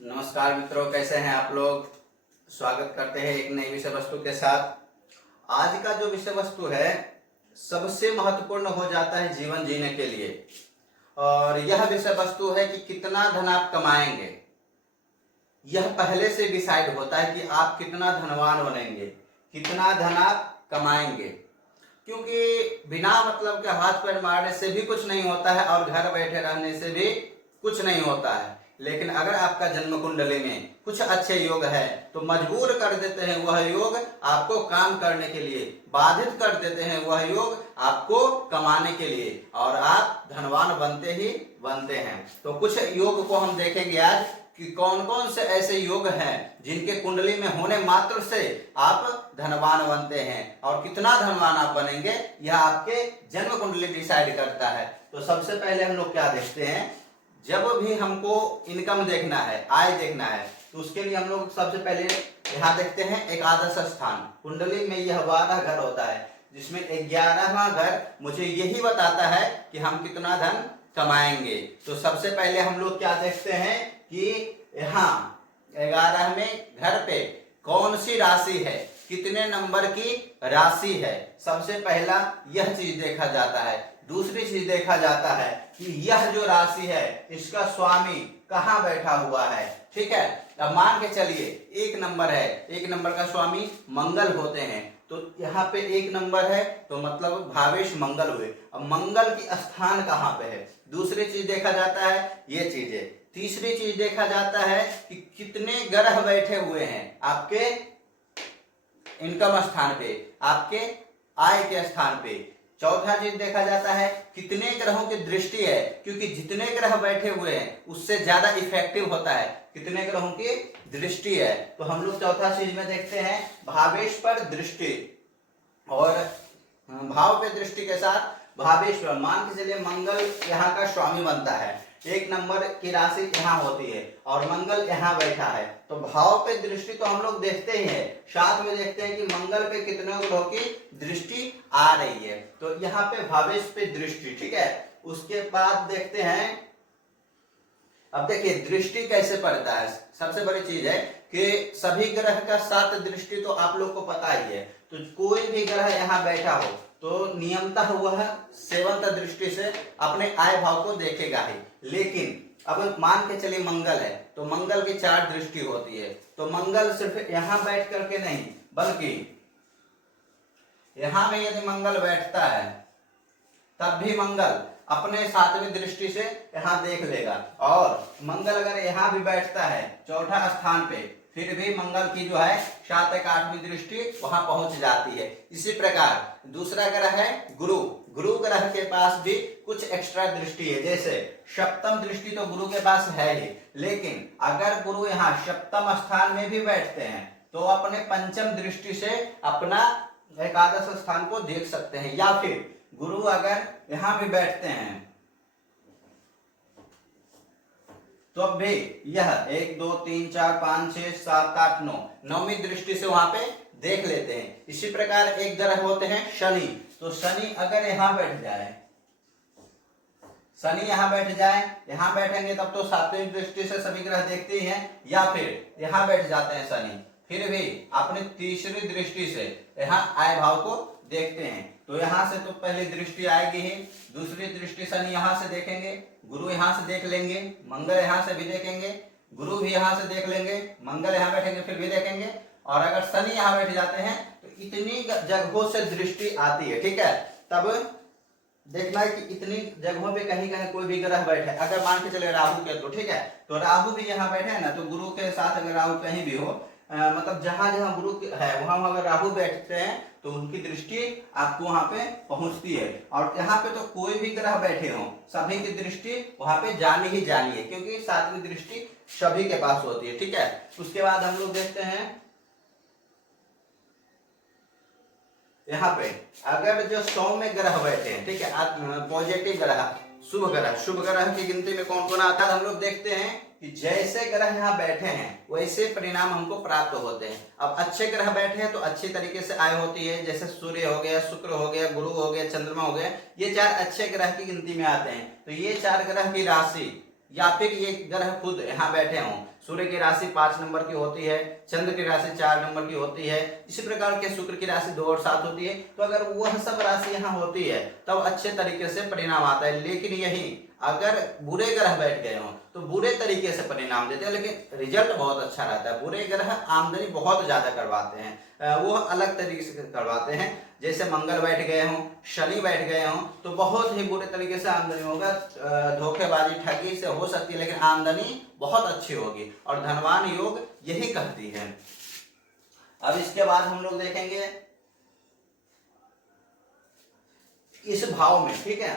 नमस्कार मित्रों, कैसे हैं आप लोग। स्वागत करते हैं एक नई विषय वस्तु के साथ। आज का जो विषय वस्तु है सबसे महत्वपूर्ण हो जाता है जीवन जीने के लिए, और यह विषय वस्तु है कि कितना धन आप कमाएंगे। यह पहले से डिसाइड होता है कि आप कितना धनवान बनेंगे, कितना धन आप कमाएंगे। क्योंकि बिना मतलब के हाथ पैर मारने से भी कुछ नहीं होता है और घर बैठे रहने से भी कुछ नहीं होता है। लेकिन अगर आपका जन्म कुंडली में कुछ अच्छे योग है तो मजबूर कर देते हैं वह योग आपको काम करने के लिए, बाधित कर देते हैं वह योग आपको कमाने के लिए, और आप धनवान बनते ही बनते हैं। तो कुछ योग को हम देखेंगे आज कि कौन कौन से ऐसे योग हैं जिनके कुंडली में होने मात्र से आप धनवान बनते हैं, और कितना धनवान आप बनेंगे यह आपके जन्म कुंडली डिसाइड करता है। तो सबसे पहले हम लोग क्या देखते हैं, जब भी हमको इनकम देखना है, आय देखना है, तो उसके लिए हम लोग सबसे पहले यहाँ देखते हैं एक आदर्श स्थान। कुंडली में यह 12 घर होता है, जिसमें 11वां घर मुझे यही बताता है कि हम कितना धन कमाएंगे। तो सबसे पहले हम लोग क्या देखते हैं कि यहाँ 11वें घर पे कौन सी राशि है, कितने नंबर की राशि है, सबसे पहला यह चीज देखा जाता है। दूसरी चीज देखा जाता है कि यह जो राशि है इसका स्वामी कहाँ बैठा हुआ है। ठीक है, अब मान के चलिए 1 नंबर है, 1 नंबर का स्वामी मंगल होते हैं, तो यहाँ पे 1 नंबर है तो मतलब भावेश मंगल हुए। अब मंगल की स्थान कहाँ पे है, दूसरी चीज देखा जाता है ये चीज है। तीसरी चीज देखा जाता है कि कितने ग्रह बैठे हुए हैं आपके इनकम स्थान पे, आपके आय के स्थान पे। चौथा चीज देखा जाता है कितने ग्रहों की दृष्टि है, क्योंकि जितने ग्रह बैठे हुए हैं उससे ज्यादा इफेक्टिव होता है कितने ग्रहों की दृष्टि है। तो हम लोग चौथा चीज में देखते हैं भावेश पर दृष्टि, और भाव पे दृष्टि के साथ भावेश पर। मान के चलिए मंगल यहाँ का स्वामी बनता है, 1 नंबर की राशि यहाँ होती है और मंगल यहाँ बैठा है, तो भाव पे दृष्टि तो हम लोग देखते ही है, साथ में देखते हैं कि मंगल पे कितने ग्रहों की दृष्टि आ रही है। तो यहाँ पे भावेश पे दृष्टि, ठीक है। उसके बाद देखते हैं, अब देखिए दृष्टि कैसे पड़ता है। सबसे बड़ी चीज है कि सभी ग्रह का 7 दृष्टि तो आप लोग को पता ही है, तो कोई भी ग्रह यहाँ बैठा हो तो नियमतः वह 7th दृष्टि से अपने आय भाव को देखेगा ही। लेकिन अब मान के चलिए मंगल है तो मंगल की 4 दृष्टि होती है, तो मंगल सिर्फ यहाँ बैठ करके नहीं बल्कि यहाँ में यदि मंगल बैठता है तब भी मंगल अपने 7वीं दृष्टि से यहाँ देख लेगा, और मंगल अगर यहाँ भी बैठता है चौथा स्थान पे फिर भी मंगल की जो है 7 एक 8वीं दृष्टि वहां पहुंच जाती है। इसी प्रकार दूसरा ग्रह है गुरु। गुरु ग्रह के पास भी कुछ एक्स्ट्रा दृष्टि है, जैसे 7th दृष्टि तो गुरु के पास है ही, लेकिन अगर गुरु यहाँ 7th स्थान में भी बैठते हैं तो अपने 5th दृष्टि से अपना एकादश स्थान को देख सकते हैं। या फिर गुरु अगर यहाँ भी बैठते हैं तो अब भी यह 1 2 3 4 5 6 7 8 9 9वीं दृष्टि से वहां पे देख लेते हैं। इसी प्रकार एक ग्रह होते हैं शनि, तो शनि अगर यहाँ बैठ जाए, शनि यहाँ बैठ जाए, यहाँ बैठेंगे तब तो 7वीं दृष्टि से सभी ग्रह देखते ही हैं, या फिर यहाँ बैठ जाते हैं शनि फिर भी अपनी तीसरी दृष्टि से यहाँ आय भाव को देखते हैं। तो यहाँ से तो पहली दृष्टि आएगी ही, दूसरी दृष्टि शनि यहाँ से देखेंगे, गुरु यहाँ से देख लेंगे, मंगल यहाँ से भी देखेंगे, गुरु भी यहाँ से देख लेंगे, मंगल यहाँ बैठेंगे फिर भी देखेंगे, और अगर शनि यहाँ बैठ जाते हैं तो इतनी जगहों से दृष्टि आती है। ठीक है, तब देखना है कि इतनी जगहों पे कहीं कहीं कोई भी ग्रह बैठे, अगर मान के चले राहु के, तो ठीक है, तो राहु भी यहाँ बैठे है ना, तो गुरु के साथ अगर राहु कहीं भी हो, मतलब जहां जहां गुरु है वहां अगर राहु बैठते हैं तो उनकी दृष्टि आपको वहां पे पहुंचती है। और यहाँ पे तो कोई भी ग्रह बैठे हो सभी की दृष्टि वहां पे जानी ही जानी है, क्योंकि 7वीं दृष्टि सभी के पास होती है। ठीक है, उसके बाद हम लोग देखते हैं यहाँ पे अगर जो 100 में ग्रह बैठे हैं, ठीक है, पॉजिटिव ग्रह, शुभ ग्रह की गिनती में कौन कौन आता है, हम लोग देखते हैं कि जैसे ग्रह यहाँ बैठे हैं वैसे परिणाम हमको प्राप्त होते हैं। अब अच्छे ग्रह बैठे हैं तो अच्छी तरीके से आय होती है, जैसे सूर्य हो गया, शुक्र हो गया, गुरु हो गया, चंद्रमा हो गया, ये 4 अच्छे ग्रह की गिनती में आते हैं। तो ये 4 ग्रह की राशि या फिर ये ग्रह खुद यहाँ बैठे हों। सूर्य की राशि 5 नंबर की होती है, चंद्र की राशि 4 नंबर की होती है, इसी प्रकार के शुक्र की राशि 2 और 7 होती है। तो अगर वह सब राशि यहाँ होती है तब अच्छे तरीके से परिणाम आता है। लेकिन यही अगर बुरे ग्रह बैठ गए हों तो बुरे तरीके से परिणाम देते हैं, लेकिन रिजल्ट बहुत अच्छा रहता है। बुरे ग्रह आमदनी बहुत ज्यादा करवाते हैं, वो अलग तरीके से करवाते हैं। जैसे मंगल बैठ गए हों, शनि बैठ गए हों तो बहुत ही बुरे तरीके से आमदनी होगा। धोखेबाजी ठगी से हो सकती है, लेकिन आमदनी बहुत अच्छी होगी और धनवान योग यही कहती है। अब इसके बाद हम लोग देखेंगे इस भाव में, ठीक है,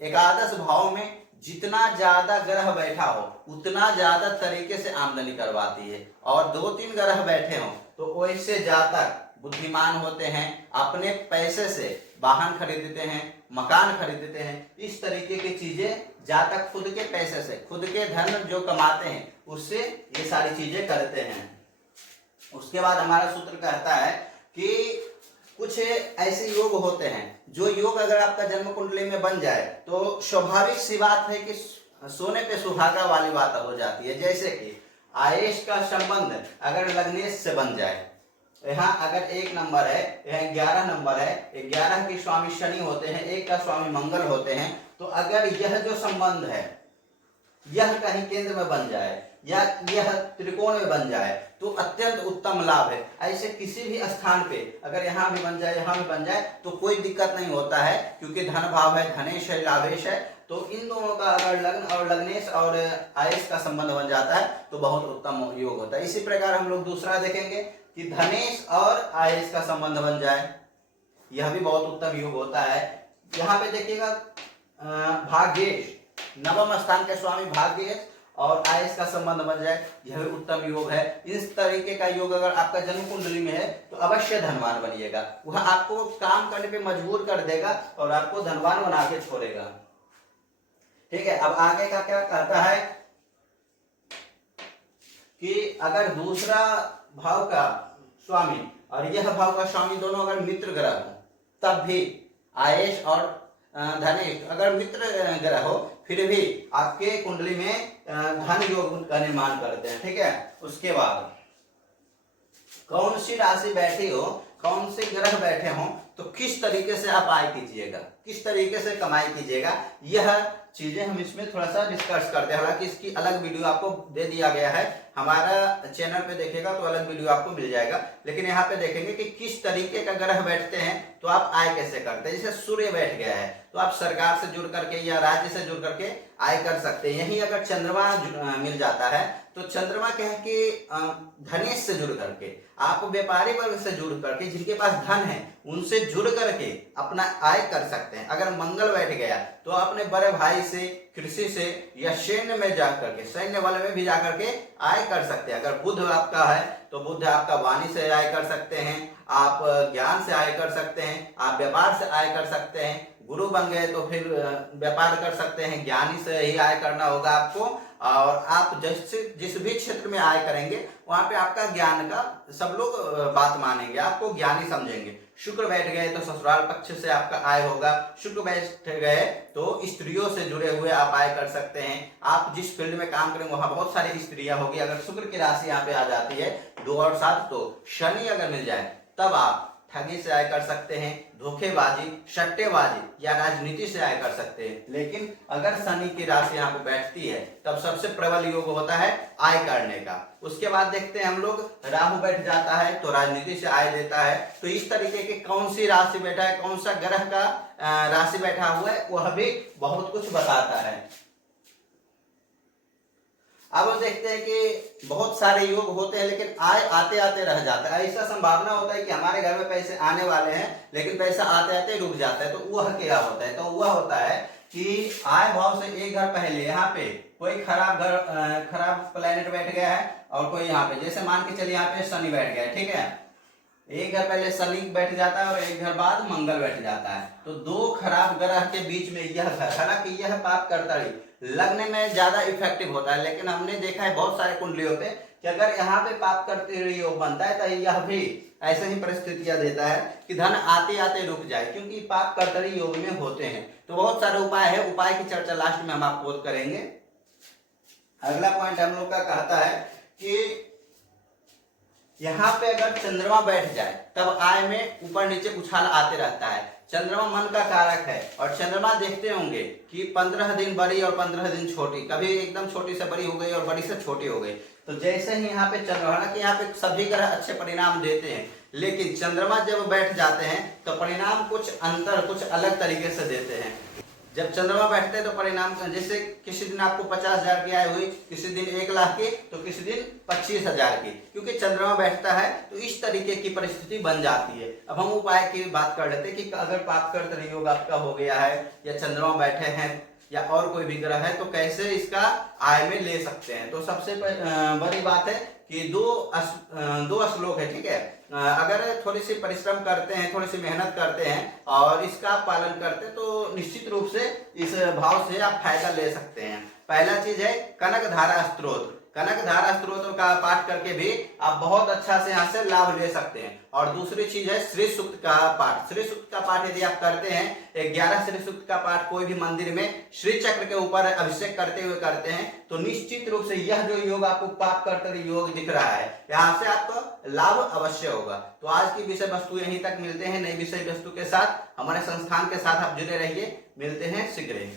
एकादश भाव में जितना ज्यादा ग्रह बैठा हो उतना ज्यादा तरीके से आमदनी करवाती है। और 2-3 ग्रह बैठे हो तो वैसे जातक बुद्धिमान होते हैं, अपने पैसे से वाहन खरीदते हैं, मकान खरीदते हैं, इस तरीके की चीजें जातक खुद के पैसे से, खुद के धन जो कमाते हैं उससे ये सारी चीजें करते हैं। उसके बाद हमारा सूत्र कहता है कि कुछ ऐसे योग होते हैं जो योग अगर आपका जन्म कुंडली में बन जाए तो स्वाभाविक सी बात है कि सोने पे सुहागा वाली बात हो जाती है। जैसे कि आयेश का संबंध अगर लग्नेश से बन जाए, यहाँ अगर 1 नंबर है, यहाँ 11 नंबर है, 11 के स्वामी शनि होते हैं, 1 का स्वामी मंगल होते हैं, तो अगर यह जो संबंध है यह कहीं केंद्र में बन जाए या यह त्रिकोण में बन जाए तो अत्यंत उत्तम लाभ है। ऐसे किसी भी स्थान पे अगर यहाँ भी बन जाए, यहाँ भी बन जाए तो कोई दिक्कत नहीं होता है, क्योंकि धन भाव है, धनेश है, लाभेश है। तो इन दोनों का अगर लग्न और लग्नेश और आयेश का संबंध बन जाता है तो बहुत उत्तम योग होता है। इसी प्रकार हम लोग दूसरा देखेंगे कि धनेश और आयेश का संबंध बन जाए, यह भी बहुत उत्तम योग होता है। यहाँ पे देखिएगा भाग्येश, नवम स्थान के स्वामी भाग्येश और आयेश का संबंध बन जाए, यह भी उत्तम योग है। इस तरीके का योग अगर आपका जन्म कुंडली में है तो अवश्य धनवान बनिएगा। वह आपको काम करने पे मजबूर कर देगा और आपको धनवान बना के छोड़ेगा। ठीक है, अब आगे का क्या कहता है कि अगर दूसरा भाव का स्वामी और यह भाव का स्वामी दोनों अगर मित्र ग्रह हो तब भी आयेश और धनेश अगर मित्र ग्रह हो फिर भी आपके कुंडली में धन योग का निर्माण करते हैं। ठीक है, उसके बाद कौन सी राशि बैठी हो, कौन से ग्रह बैठे हो तो किस तरीके से आप आय कीजिएगा, किस तरीके से कमाई कीजिएगा, यह चीजें हम इसमें थोड़ा सा डिस्कस करते हैं। हालांकि इसकी अलग वीडियो आपको दे दिया गया है, हमारा चैनल पे देखेगा तो अलग वीडियो आपको मिल जाएगा। लेकिन यहाँ पे देखेंगे कि किस तरीके का ग्रह बैठते हैं तो आप आय कैसे करते हैं। जैसे सूर्य बैठ गया है तो आप सरकार से जुड़ करके या राज्य से जुड़ करके आय कर सकते हैं। यही अगर चंद्रमा मिल जाता है तो चंद्रमा क्या है कि धनेश से जुड़ करके, आप व्यापारी वर्ग से जुड़ करके, जिनके पास धन है उनसे जुड़ करके अपना आय कर सकते हैं। अगर मंगल बैठ गया तो अपने बड़े भाई से, कृषि से या सैन्य में जा करके, सैन्य बल में भी जा करके आय कर सकते हैं। अगर बुध आपका है तो बुध आपका वाणी से आय कर सकते हैं, आप ज्ञान से आय कर सकते हैं, आप व्यापार से आय कर सकते हैं। गुरु बन गए तो फिर व्यापार कर सकते हैं, ज्ञानी से ही आय करना होगा आपको। और आप जिस भी क्षेत्र में आय करेंगे वहां पे आपका ज्ञान का सब लोग बात मानेंगे, आपको ज्ञानी समझेंगे। शुक्र बैठ गए तो ससुराल पक्ष से आपका आय होगा। शुक्र बैठ गए तो स्त्रियों से जुड़े हुए आप आय कर सकते हैं। आप जिस फील्ड में काम करेंगे वहां बहुत सारी स्त्रियां होगी। अगर शुक्र की राशि यहाँ पे आ जाती है 2 और 7 तो शनि अगर मिल जाए तब आप ठगी से आय कर सकते हैं, धोखेबाजी, सट्टेबाजी या राजनीति से आय कर सकते हैं। लेकिन अगर शनि की राशि यहाँ पे बैठती है तब सबसे प्रबल योग होता है आय करने का। उसके बाद देखते हैं हम लोग, राहु बैठ जाता है तो राजनीति से आय देता है। तो इस तरीके की कौन सी राशि बैठा है, कौन सा ग्रह का राशि बैठा हुआ है वह भी बहुत कुछ बताता है। अब देखते हैं कि बहुत सारे योग होते हैं लेकिन आय आते आते रह जाता है। ऐसा संभावना होता है कि हमारे घर में पैसे आने वाले हैं लेकिन पैसा आते आते रुक जाता है। तो वह क्या होता है, तो वह होता है कि आय भाव से एक घर पहले यहाँ पे कोई खराब प्लेनेट बैठ गया है और कोई यहाँ पे, जैसे मान के चलिए यहाँ पे शनि बैठ गया है। ठीक है, एक घर पहले शनि बैठ जाता है और एक घर बाद मंगल बैठ जाता है। तो 2 खराब ग्रह के बीच में यह घर, हालांकि यह पाप करता ही लगने में ज्यादा इफेक्टिव होता है, लेकिन हमने देखा है बहुत सारे कुंडलियों पे कि अगर यहाँ पे पाप करते हुए योग बनता है तो यह भी ऐसे ही परिस्थितियां देता है कि धन आते आते रुक जाए, क्योंकि पाप कर्तरी योग में होते हैं। तो बहुत सारे उपाय है, उपाय की चर्चा लास्ट में हम आपको करेंगे। अगला पॉइंट हम लोग का कहता है कि यहाँ पे अगर चंद्रमा बैठ जाए तब आय में ऊपर नीचे उछाल आते रहता है। चंद्रमा मन का कारक है और चंद्रमा देखते होंगे कि 15 दिन बड़ी और 15 दिन छोटी, कभी एकदम छोटी से बड़ी हो गई और बड़ी से छोटी हो गई। तो जैसे ही यहाँ पे चंद्रमा, हालांकि यहाँ पे सभी ग्रह अच्छे परिणाम देते हैं, लेकिन चंद्रमा जब बैठ जाते हैं तो परिणाम कुछ अंतर, कुछ अलग तरीके से देते हैं। जब चंद्रमा बैठते हैं तो परिणाम, जैसे किसी दिन आपको 50,000 की आय हुई, किसी दिन 1 लाख की, तो किसी दिन 25,000 की, क्योंकि चंद्रमा बैठता है तो इस तरीके की परिस्थिति बन जाती है। अब हम उपाय की बात कर लेते हैं कि अगर पापकर्त योग आपका हो गया है या चंद्रमा बैठे हैं या और कोई भी ग्रह है तो कैसे इसका आय में ले सकते हैं। तो सबसे बड़ी बात है कि दो श्लोक है, ठीक है। अगर थोड़ी सी परिश्रम करते हैं, थोड़ी सी मेहनत करते हैं और इसका पालन करते हैं तो निश्चित रूप से इस भाव से आप फायदा ले सकते हैं। पहला चीज है कनक धारा स्तोत्र। कनक धारा स्तोत्र का पाठ करके भी आप बहुत अच्छा से यहाँ से लाभ ले सकते हैं। और दूसरी चीज है श्री सूक्त का पाठ। श्री सूक्त का पाठ यदि आप करते हैं, 11 श्री सूक्त का पाठ कोई भी मंदिर में श्री चक्र के ऊपर अभिषेक करते हुए करते हैं तो निश्चित रूप से यह जो योग आपको पाप कर्तव्य योग दिख रहा है, यहाँ से आपको लाभ अवश्य होगा। तो आज की विषय वस्तु यहीं तक, मिलते हैं नई विषय वस्तु के साथ। हमारे संस्थान के साथ आप जुड़े रहिए, मिलते हैं शीघ्र ही।